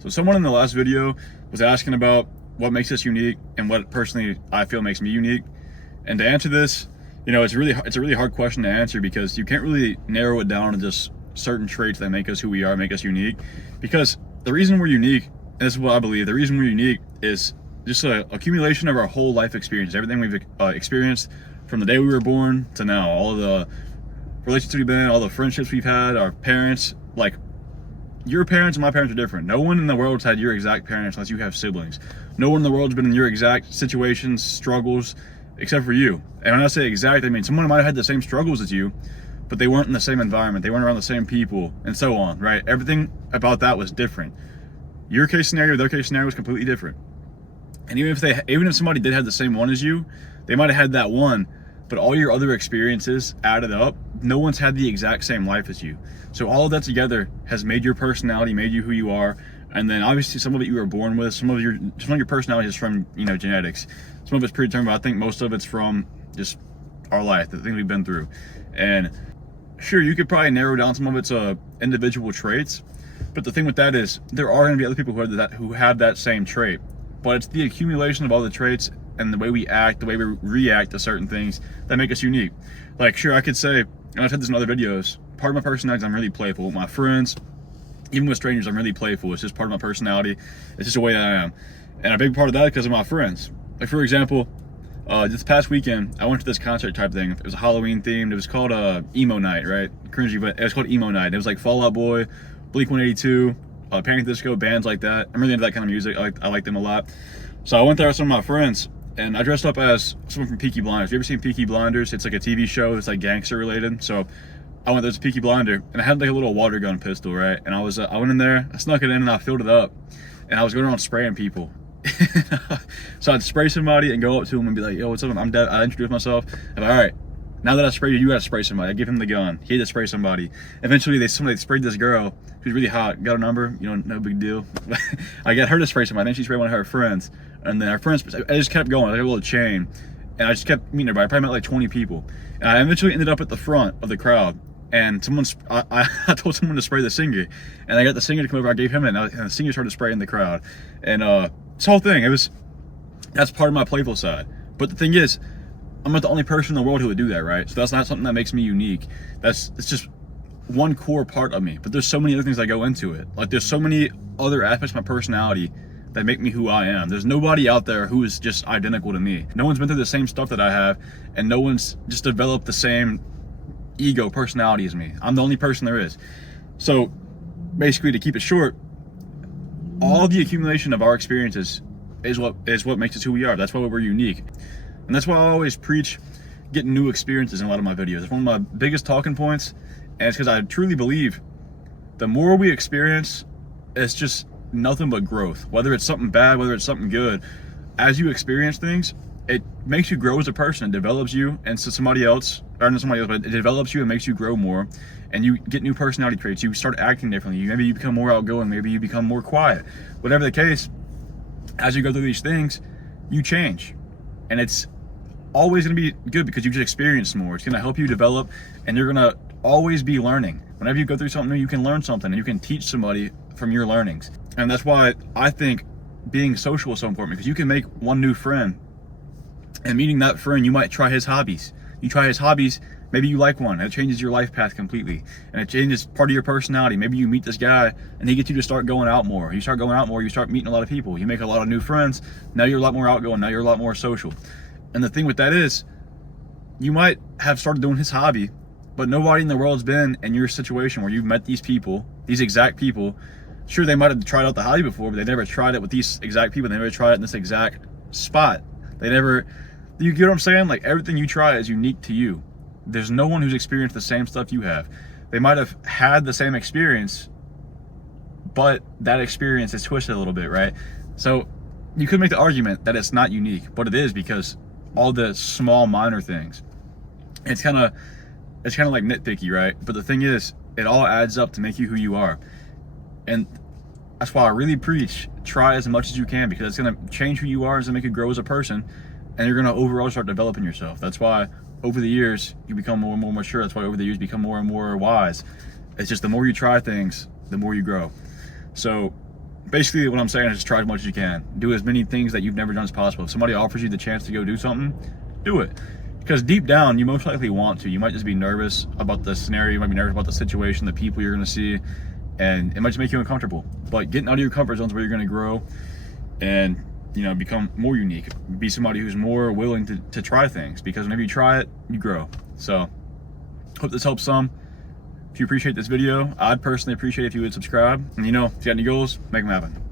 So someone in the last video was asking about what makes us unique and what personally I feel makes me unique. And to answer this, it's a really hard question to answer because you can't really narrow it down to just certain traits that make us who we are, make us unique. Because the reason we're unique, and this is what I believe, the reason we're unique is just an accumulation of our whole life experience, everything we've experienced from the day we were born to now, all of the relationships we've been in, all the friendships we've had, our parents. Like, your parents and my parents are different. No one in the world's had your exact parents unless you have siblings. No one in the world's been in your exact situations, struggles, except for you. And when I say exact, I mean someone might have had the same struggles as you, but they weren't in the same environment, they weren't around the same people, and so on, right? Everything about that was different. Your case scenario, their case scenario was completely different. And even if somebody did have the same one as you, they might have had that one, but all your other experiences added up, no one's had the exact same life as you. So all of that together has made your personality, made you who you are. And then obviously some of it you were born with, some of your personality is from, genetics. Some of it's predetermined, but I think most of it's from just our life, the things we've been through. And sure, you could probably narrow down some of its individual traits, but the thing with that is there are going to be other people who have that same trait. But it's the accumulation of all the traits and the way we act, the way we react to certain things that make us unique. Like, sure, I could say, and I've said this in other videos, part of my personality is I'm really playful. With my friends, even with strangers, I'm really playful. It's just part of my personality. It's just the way that I am. And a big part of that is because of my friends. Like, for example, this past weekend, I went to this concert type thing. It was a Halloween themed. It was called Emo Night, right? Cringy, but it was called Emo Night. It was like Fall Out Boy, Blink-182, Panic! Disco, bands like that. I'm really into that kind of music. I like them a lot. So I went there with some of my friends, and I dressed up as someone from Peaky Blinders. You ever seen Peaky Blinders? It's like a TV show. It's like gangster related. So I went there as a Peaky Blinder, and I had like a little water gun pistol, right? And I went in there, I snuck it in, and I filled it up, and I was going around spraying people. So I'd spray somebody and go up to him and be like, "Yo, what's up? I'm dead." I introduce myself. I'm like, "All right, now that I sprayed you, you gotta spray somebody." I give him the gun. He had to spray somebody. Eventually, somebody sprayed this girl who's really hot. Got a number, no big deal. I got her to spray somebody. Then she sprayed one of her friends, and then our friends. I just kept going. I got a little chain, and I just kept meeting everybody. I probably met like 20 people, and I eventually ended up at the front of the crowd. And I told someone to spray the singer, and I got the singer to come over. I gave him it, and the singer started spraying the crowd. And this whole thing, that's part of my playful side. But the thing is, I'm not the only person in the world who would do that, right? So that's not something that makes me unique. It's just one core part of me. But there's so many other things that go into it. Like, there's so many other aspects of my personality that make me who I am. There's nobody out there who is just identical to me. No one's been through the same stuff that I have, and no one's just developed the same ego personality as me. I'm the only person there is. So basically, to keep it short, all the accumulation of our experiences is what makes us who we are. That's why we're unique. And that's why I always preach getting new experiences in a lot of my videos. It's one of my biggest talking points, and it's because I truly believe the more we experience, it's just nothing but growth. Whether it's something bad, whether it's something good, as you experience things, it makes you grow as a person. It develops you, and so somebody else, but it develops you and makes you grow more, and you get new personality traits. You start acting differently. Maybe you become more outgoing. Maybe you become more quiet. Whatever the case, as you go through these things, you change, and it's always going to be good because you just experience more. It's going to help you develop, and you're going to always be learning. Whenever you go through something new, you can learn something, and you can teach somebody from your learnings. And that's why I think being social is so important, because you can make one new friend, and meeting that friend, you might try his hobbies. You try his hobbies, maybe you like one, and it changes your life path completely, and it changes part of your personality. Maybe you meet this guy, and he gets you to start going out more. You start going out more, you start meeting a lot of people, you make a lot of new friends. Now you're a lot more outgoing, now you're a lot more social. And the thing with that is, you might have started doing his hobby, but nobody in the world's been in your situation where you've met these people, these exact people. Sure, they might have tried out the hobby before, but they never tried it with these exact people. They never tried it in this exact spot. You get what I'm saying? Like, everything you try is unique to you. There's no one who's experienced the same stuff you have. They might have had the same experience, but that experience is twisted a little bit, right? So you could make the argument that it's not unique, but it is, because all the small minor things. It's kind of like nitpicky, right? But the thing is, it all adds up to make you who you are. And that's why I really preach, try as much as you can, because it's going to change who you are, it's going to make you grow as a person, and you're going to overall start developing yourself. That's why over the years you become more and more mature. That's why over the years you become more and more wise. It's just the more you try things, the more you grow. So basically what I'm saying is just try as much as you can. Do as many things that you've never done as possible. If somebody offers you the chance to go do something, do it. Because deep down, you most likely want to. You might just be nervous about the scenario, you might be nervous about the situation, the people you're gonna see, and it might just make you uncomfortable. But getting out of your comfort zone is where you're gonna grow and, you know, become more unique. Be somebody who's more willing to try things, because whenever you try it, you grow. So, hope this helps some. If you appreciate this video, I'd personally appreciate if you would subscribe. And you know, if you got any goals, make them happen.